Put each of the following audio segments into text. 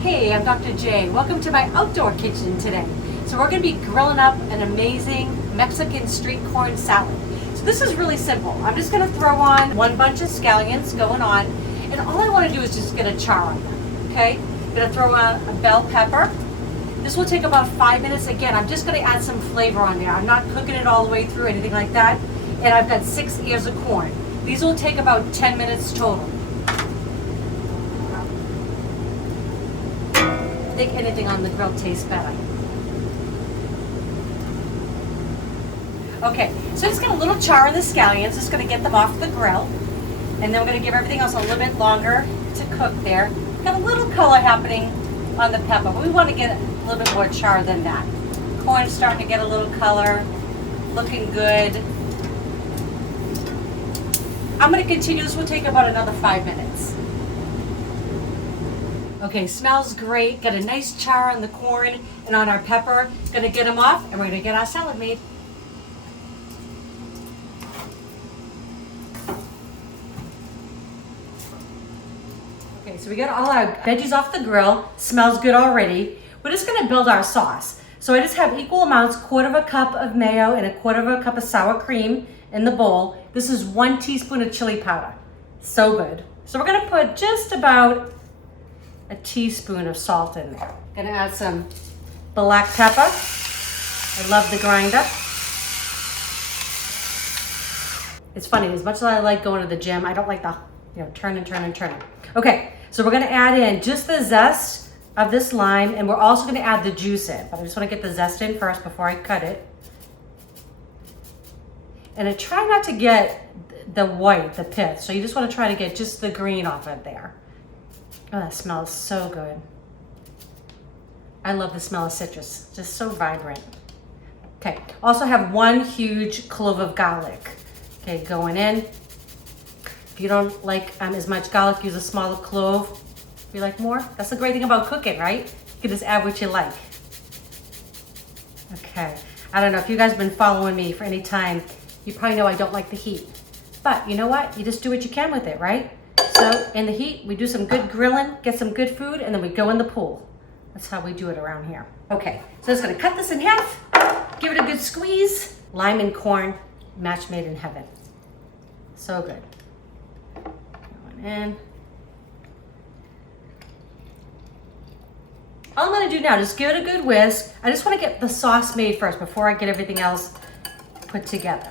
Hey, I'm Dr. J. Welcome to my outdoor kitchen today. So we're going to be grilling up an amazing Mexican street corn salad. So this is really simple. I'm just going to throw on one bunch of scallions going on, and all I want to do is just get a char on them, okay? I'm going to throw on a bell pepper. This will take about 5 minutes. Again, I'm just going to add some flavor on there. I'm not cooking it all the way through, anything like that. And I've got 6 ears of corn. These will take about 10 minutes total. I think anything on the grill tastes better. Okay, so just got a little char in the scallions. Just going to get them off the grill. And then we're going to give everything else a little bit longer to cook there. Got a little color happening on the pepper, but we want to get a little bit more char than that. Corn's starting to get a little color, looking good. I'm going to continue. This will take about another 5 minutes. Okay, smells great. Got a nice char on the corn and on our pepper. Gonna get them off and we're gonna get our salad made. Okay, so we got all our veggies off the grill. Smells good already. We're just gonna build our sauce. So I just have equal amounts, 1/4 cup of mayo and 1/4 cup of sour cream in the bowl. This is 1 teaspoon of chili powder. So good. So we're gonna put just about a teaspoon of salt in there. Gonna add some black pepper. I love the grinder. It's funny, as much as I like going to the gym, I don't like the, turn. Okay, so we're gonna add in just the zest of this lime, and we're also gonna add the juice in, but I just wanna get the zest in first before I cut it. And I try not to get the white, the pith, so you just wanna try to get just the green off of there. Oh, that smells so good. I love the smell of citrus, just so vibrant. Okay, also have 1 huge clove of garlic. Okay, going in. If you don't like as much garlic, use a smaller clove. If you like more, that's the great thing about cooking, right? You can just add what you like. Okay, I don't know if you guys have been following me for any time, you probably know I don't like the heat. But you know what? You just do what you can with it, right? So in the heat, we do some good grilling, get some good food, and then we go in the pool. That's how we do it around here. Okay, so I'm just gonna cut this in half, give it a good squeeze. Lime and corn, match made in heaven. So good. Going in. All I'm gonna do now, just give it a good whisk. I just wanna get the sauce made first before I get everything else put together.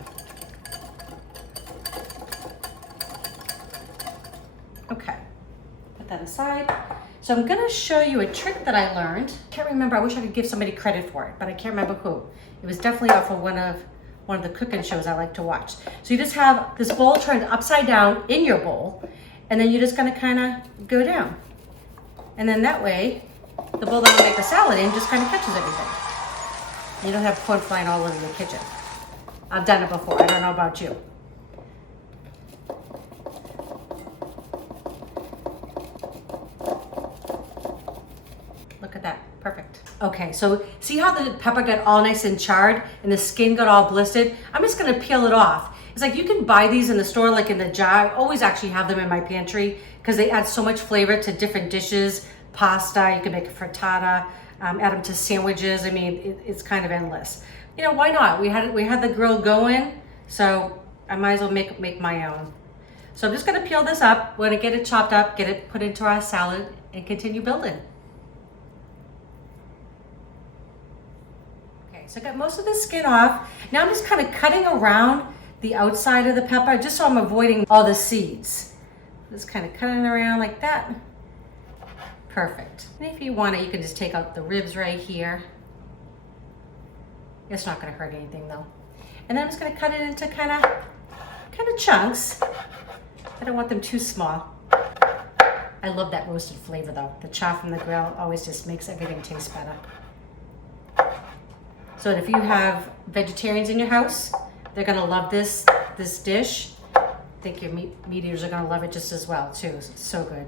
Okay, put that aside. So I'm gonna show you a trick that I learned. Can't remember, I wish I could give somebody credit for it, but I can't remember who. It was definitely off of one of the cooking shows I like to watch. So you just have this bowl turned upside down in your bowl, and then you're just gonna kinda go down. And then that way, the bowl that you make the salad in just kinda catches everything. You don't have corn flying all over your kitchen. I've done it before, I don't know about you. Look at that, perfect. Okay, so see how the pepper got all nice and charred and the skin got all blistered? I'm just gonna peel it off. It's like you can buy these in the store, like in the jar. I always actually have them in my pantry because they add so much flavor to different dishes. Pasta, you can make a frittata, add them to sandwiches. I mean, it's kind of endless. Why not? We had the grill going, so I might as well make my own. So I'm just gonna peel this up. We're gonna get it chopped up, get it put into our salad, and continue building. So I got most of the skin off. Now I'm just kind of cutting around the outside of the pepper just so I'm avoiding all the seeds. Just kind of cutting around like that. Perfect. And if you want it, you can just take out the ribs right here. It's not gonna hurt anything though. And then I'm just gonna cut it into kind of chunks. I don't want them too small. I love that roasted flavor though. The char from the grill always just makes everything taste better. So if you have vegetarians in your house, they're gonna love this dish. I think your meat eaters are gonna love it just as well too. It's so good.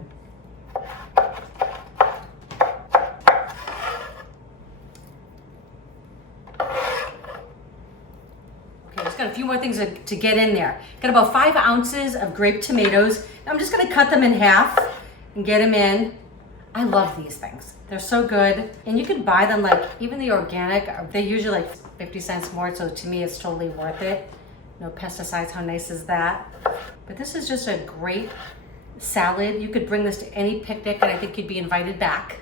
Okay, just got a few more things to get in there. Got about 5 ounces of grape tomatoes. I'm just gonna cut them in half and get them in. I love these things. They're so good. And you can buy them, like even the organic, they're usually like 50 cents more. So to me, it's totally worth it. No pesticides, how nice is that? But this is just a great salad. You could bring this to any picnic and I think you'd be invited back.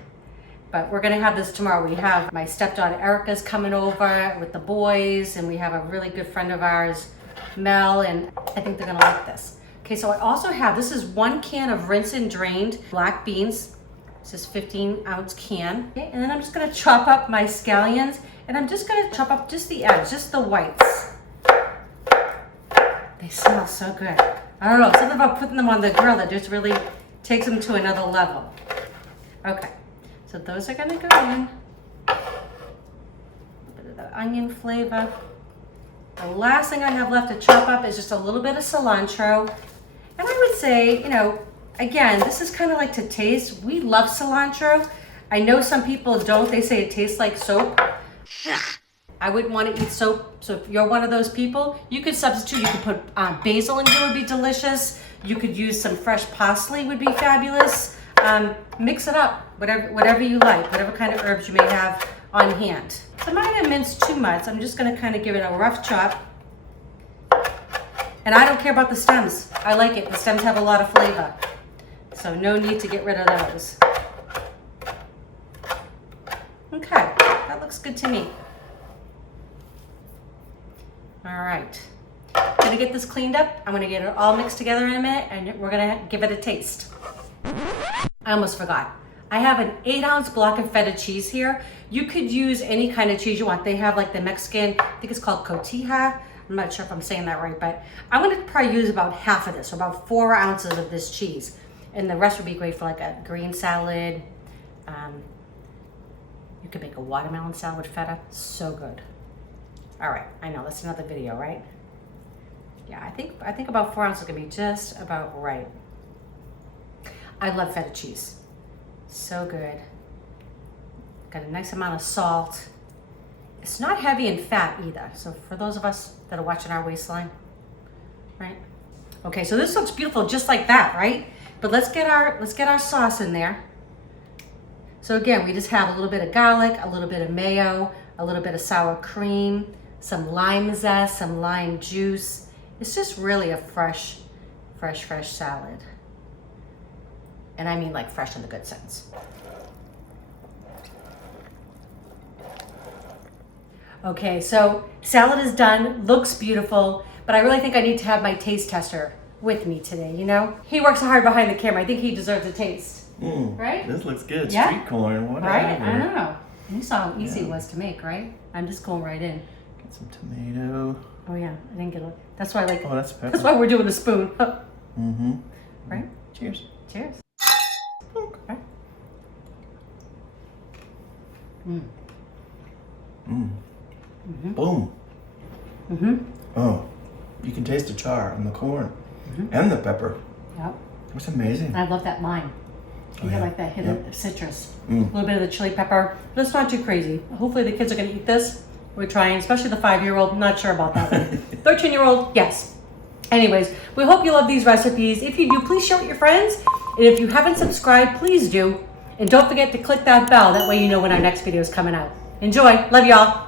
But we're gonna have this tomorrow. We have my stepdaughter Erica's coming over with the boys, and we have a really good friend of ours, Mel, and I think they're gonna like this. Okay, so I also have, this is 1 can of rinsed and drained black beans. This is 15-ounce can. Okay, and then I'm just gonna chop up my scallions, and I'm just gonna chop up just the edge, just the whites. They smell so good. I don't know, something about putting them on the grill that just really takes them to another level. Okay, so those are gonna go in. A bit of the onion flavor. The last thing I have left to chop up is just a little bit of cilantro. And I would say, you know, again, this is kind of like to taste. We love cilantro. I know some people don't. They say it tastes like soap. I wouldn't want to eat soap. So if you're one of those people, you could substitute. You could put basil in here, would be delicious. You could use some fresh parsley, would be fabulous. Mix it up, whatever you like, whatever kind of herbs you may have on hand. So I'm not gonna mince too much. I'm just gonna kind of give it a rough chop. And I don't care about the stems. I like it. The stems have a lot of flavor. So no need to get rid of those. Okay, that looks good to me. All right, I'm gonna get this cleaned up. I'm gonna get it all mixed together in a minute and we're gonna give it a taste. I almost forgot. I have an 8-ounce block of feta cheese here. You could use any kind of cheese you want. They have like the Mexican, I think it's called cotija. I'm not sure if I'm saying that right, but I'm gonna probably use about half of this, so about 4 ounces of this cheese. And the rest would be great for like a green salad. You could make a watermelon salad with feta, so good. All right, I know, that's another video, right? Yeah, I think about 4 ounces is gonna be just about right. I love feta cheese, so good. Got a nice amount of salt. It's not heavy in fat either. So for those of us that are watching our waistline, right? Okay, so this looks beautiful just like that, right? But let's get our sauce in there. So again, we just have a little bit of garlic, a little bit of mayo, a little bit of sour cream, some lime zest, some lime juice. It's just really a fresh salad. And I mean like fresh in the good sense. Okay, so salad is done, looks beautiful, but I really think I need to have my taste tester with me today, you know? He works hard behind the camera. I think he deserves a taste, right? This looks good. Yeah? Street corn, whatever. Right, I know. You saw how easy it was to make, right? I'm just going right in. Get some tomato. Oh yeah, I didn't get it. That's why Oh, that's pepper. that's why we're doing a spoon. Mm-hmm. Right? Cheers. Cheers. Right. Mm. Mm. Mm-hmm. Boom. Mm-hmm. Oh, you can taste the char and the corn and the pepper. Yep. It's amazing. I love that lime. You get like that hit of citrus. A Mm. little bit of the chili pepper, but it's not too crazy. Hopefully the kids are gonna eat this. We're trying, especially the 5-year-old. I'm not sure about that one. 13-year-old, yes. Anyways, we hope you love these recipes. If you do, please share with your friends. And if you haven't subscribed, please do. And don't forget to click that bell. That way you know when our next video is coming out. Enjoy. Love y'all.